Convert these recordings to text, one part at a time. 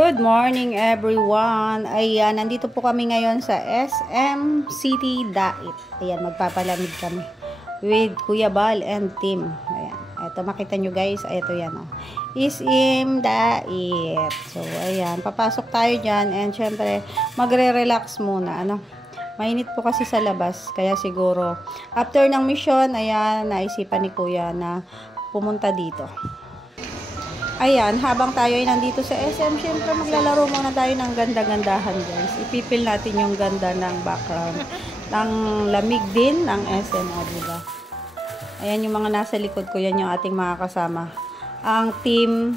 Good morning everyone. Ayan, nandito po kami ngayon sa SM City Dait. Ayan, magpapalamig kami with Kuya Bal and team. Ayan, eto makita nyo guys. Eto yan o. SM Dait. So, ayan, papasok tayo dyan and syempre magre-relax muna. Mainit po kasi sa labas. Kaya siguro after ng mission, ayan, naisipan ni Kuya na pumunta dito. Ayan, habang tayo ay nandito sa SM, syempre maglalaro muna tayo ng ganda-gandahan guys. Ipipil natin yung ganda ng background. Ng lamig din ng SM, o diba? Ayan yung mga nasa likod ko, yan yung ating mga kasama. Ang team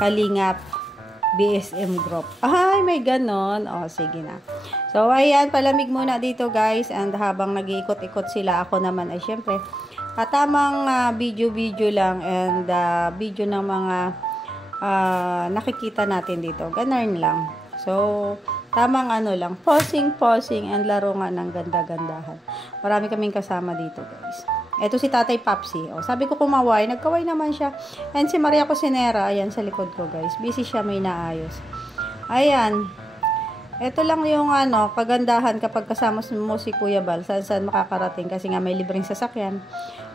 Kalingap BSM Group. Ay, may ganon. O, sige na. So, ayan, palamig muna dito guys. And habang nag-iikot-ikot sila, ako naman ay syempre, tamang video-video lang and video ng mga nakikita natin dito. Ganun lang. So, tamang lang. Pausing and laro nga ng ganda-gandahan. Marami kaming kasama dito, guys. Ito si Tatay Papsi. O, sabi ko kumaway. Nagkaway naman siya. And si Maria Cosinera, ayan sa likod ko, guys. Busy siya, may naayos. Ayan. Ito lang yung kagandahan kapag kasama mo si Kuya Bal, saan makakarating kasi nga may libreng sasakyan.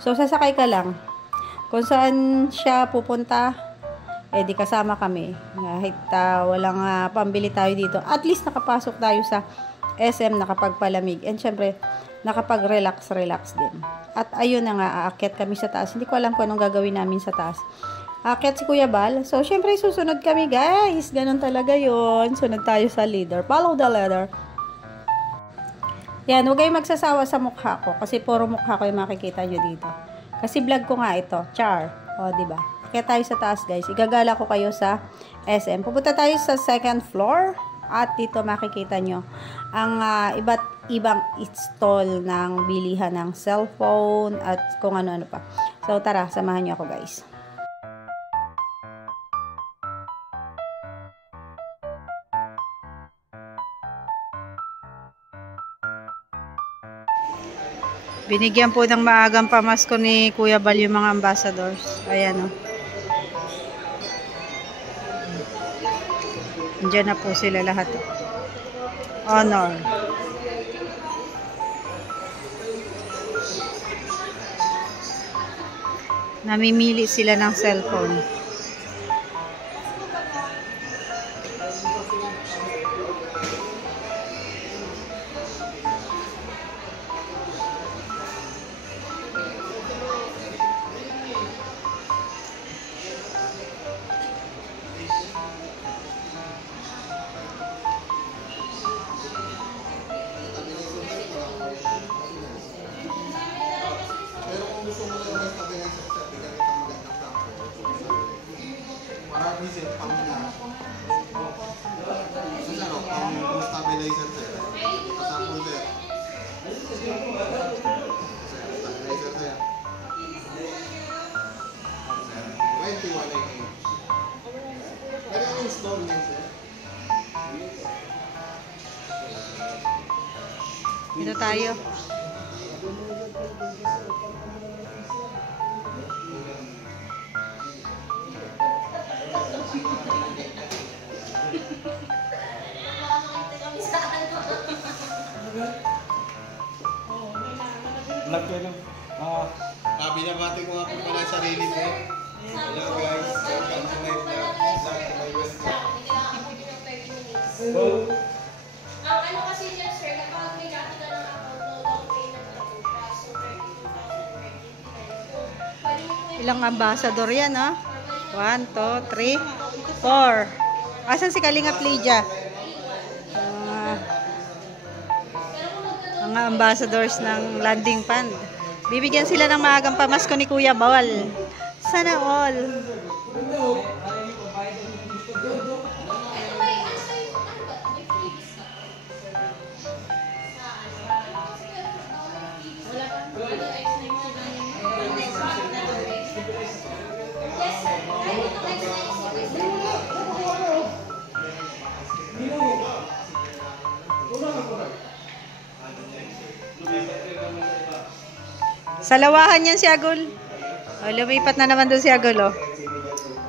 So, sasakay ka lang. Kung saan siya pupunta, di kasama kami. Kahit walang pambili tayo dito, at least nakapasok tayo sa SM, nakapagpalamig. And syempre, nakapag-relax din. At ayun na nga, aakyat kami sa taas. Hindi ko alam kung anong gagawin namin sa taas. Aakyat si Kuya Bal. So, syempre, susunod kami, guys. Ganun talaga yun. Sunod tayo sa leader. Follow the leader. Yan, huwag kayong magsasawa sa mukha ko. Kasi puro mukha ko yung makikita nyo dito. Kasi vlog ko nga ito. Char. O, diba? Aakyat tayo sa taas, guys. Igagala ko kayo sa SM. Pupunta tayo sa second floor. At dito makikita nyo ang iba't ibang stall ng bilihan ng cellphone at kung ano-ano pa. So, tara, samahan nyo ako, guys. Binigyan po ng maagang pamasko ni Kuya Bal yung mga ambassadors. Ayan o. Diyan na po sila lahat. Honor. Namimili sila ng cellphone. Dito tayo. Binabati ko nga po pala sarili ko. Hello guys, welcome to my vlog. Ano kasi dyan sir, kapag may nakita ng account, no down payment na po siya. So, 32,000. Ilang ambassador yan, ha? 1, 2, 3, 4. Asan si Kalingap Lydia? Mga ambassadors ng Landing Fund. Bibigyan sila ng maagang pamasko ni Kuya Bal. Sana all. Sa lawahan yan si Agol. O, lumipat na naman doon si Agol, oh.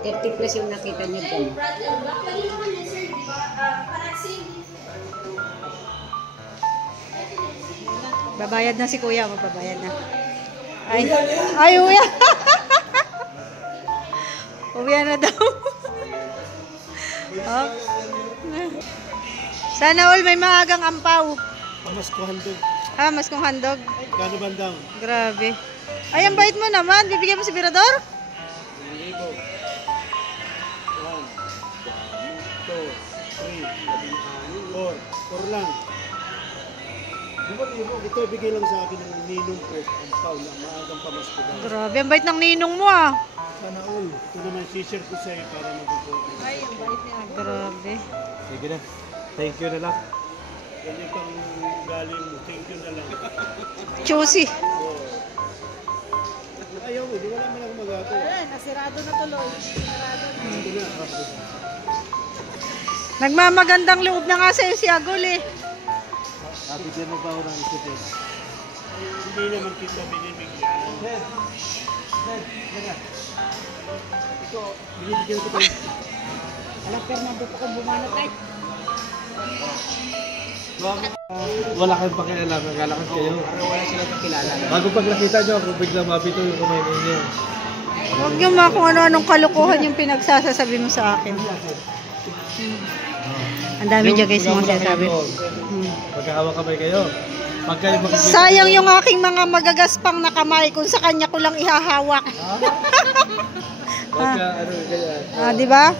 30 plus yung nakita niyo doon. Babayad na si kuya, magbabayad na. Ay, uya. Uya na daw. Oh. Sana all may maagang ampaw. Pamas ko handog. Mas kung handog. Gano bandang? Grabe. Ay, ang bait mo naman. Bibigyan mo si Birador? 4 lang. Ito ibigay lang sa akin ng ninong ko ang Paul na maagang pamasko daw. Grabe, ang bait ng ninong mo ah. Sana all. Ito naman share ko sa'yo para mag-focus. Ay, ang bait niya. Grabe. Sige na. Thank you na lang. Ganyan kang galing mo. Thank you na lang. Choosy. Ayaw mo. Di wala man ako mag-ato. Nasirado na tuloy. Nasirado na. Ito na. Nagmamagandang loob na nga sa'yo si Agol eh. Bigyan mo ba ako ng isipin? Hindi naman kita binibigyan. Ito, binibigyan ko tayo. Alam, Fernando pa kung bumanat ay. Wala kayong pakialam, naglalakad kayo. Wala silang kakilala. Bago pag nakita nyo, ako biglang mabito yung kumain ninyo. Huwag niyo ma kung ano-anong kalukuhan yung pinagsasasabi mo sa akin. Ang dami dyan guys mga sinasabi. Magkahawak kamay kayo. Pagka makikita Sayang yung aking mga magagaspang na kamay kung sa kanya ko lang ihahawak. pagka ano ganyan. Di ba?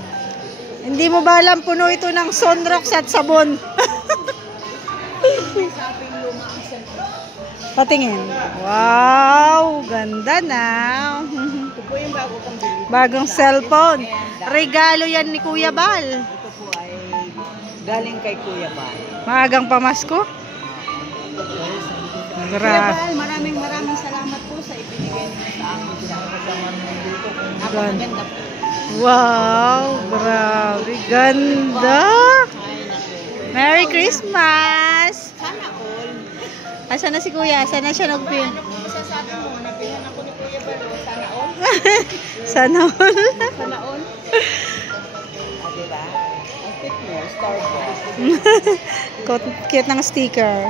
Hindi mo ba alam puno ito ng sunrocks at sabon? Patingin. Wow, ganda na. Ito po yung bago kang bili. Bagong cellphone. Regalo yan ni Kuya Bal. Ito po ay galing kay Kuya Bal. Maagang pamasko. Kuya Gra. Bal, maraming salamat po sa ibinigay niyo sa akin sa kasama dito. Napakaganda po. Wow, grabe. Ganda. Merry Christmas. Sana all. Asa na si Kuya? Sana siya nagpin. Ano po masasabi mo? Nabihan ako ni Kuya Bal. Sana all. Sana all. Sana all. Diba? Ang tip mo, Starbucks. Cute ng sticker.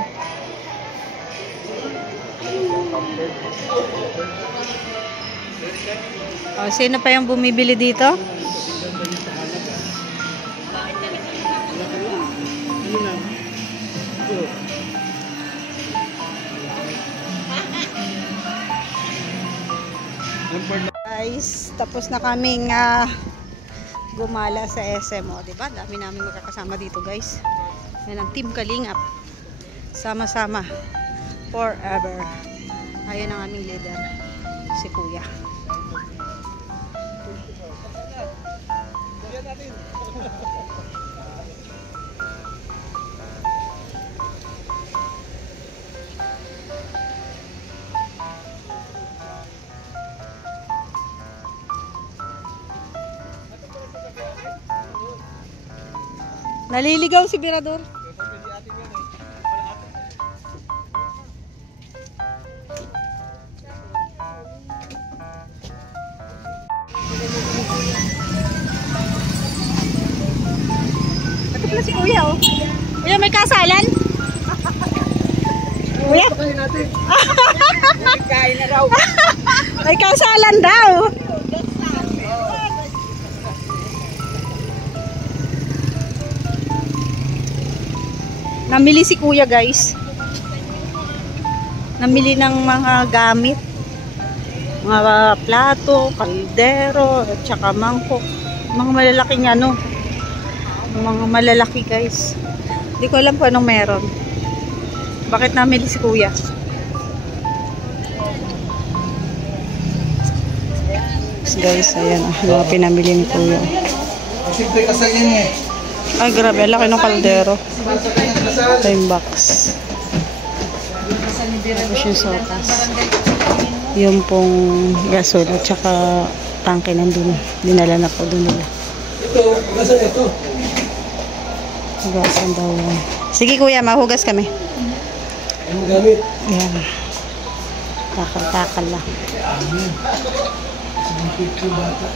Oh, sino pa yung bumibili dito? Ano lang. Ito. Guys, tapos na kaming gumala sa SM, diba? Dami namin magkakasama dito, guys. Yan ang Team Kalingap. Sama-sama. Forever. Ayun ang aming leader, si Kuya. Naliligaw si Birador. Ito pala si Kuya, oh. Kuya, may kasalan? Kuya? Kain na raw. May kasalan daw. Namili si Kuya, guys. Namili ng mga gamit. Mga plato, kaldero, at saka mangkok. Mga malalaking ano. Mga malalaki, guys. Hindi ko alam kung anong meron. Bakit namili si Kuya? Guys, ayan. Mga pinamili ni Kuya. Simple kasal yan eh. Ay, grabe. Laki ng kaldero. Time box. Tapos yung sopas. Yung pong gasol at saka tangke nandun. Dinala na po dun nila. Ito, kasal ito. Hugasan daw yan. Sige kuya, mahugas kami. Anong gamit? Ayan. Takal-takal lang. Picture bata.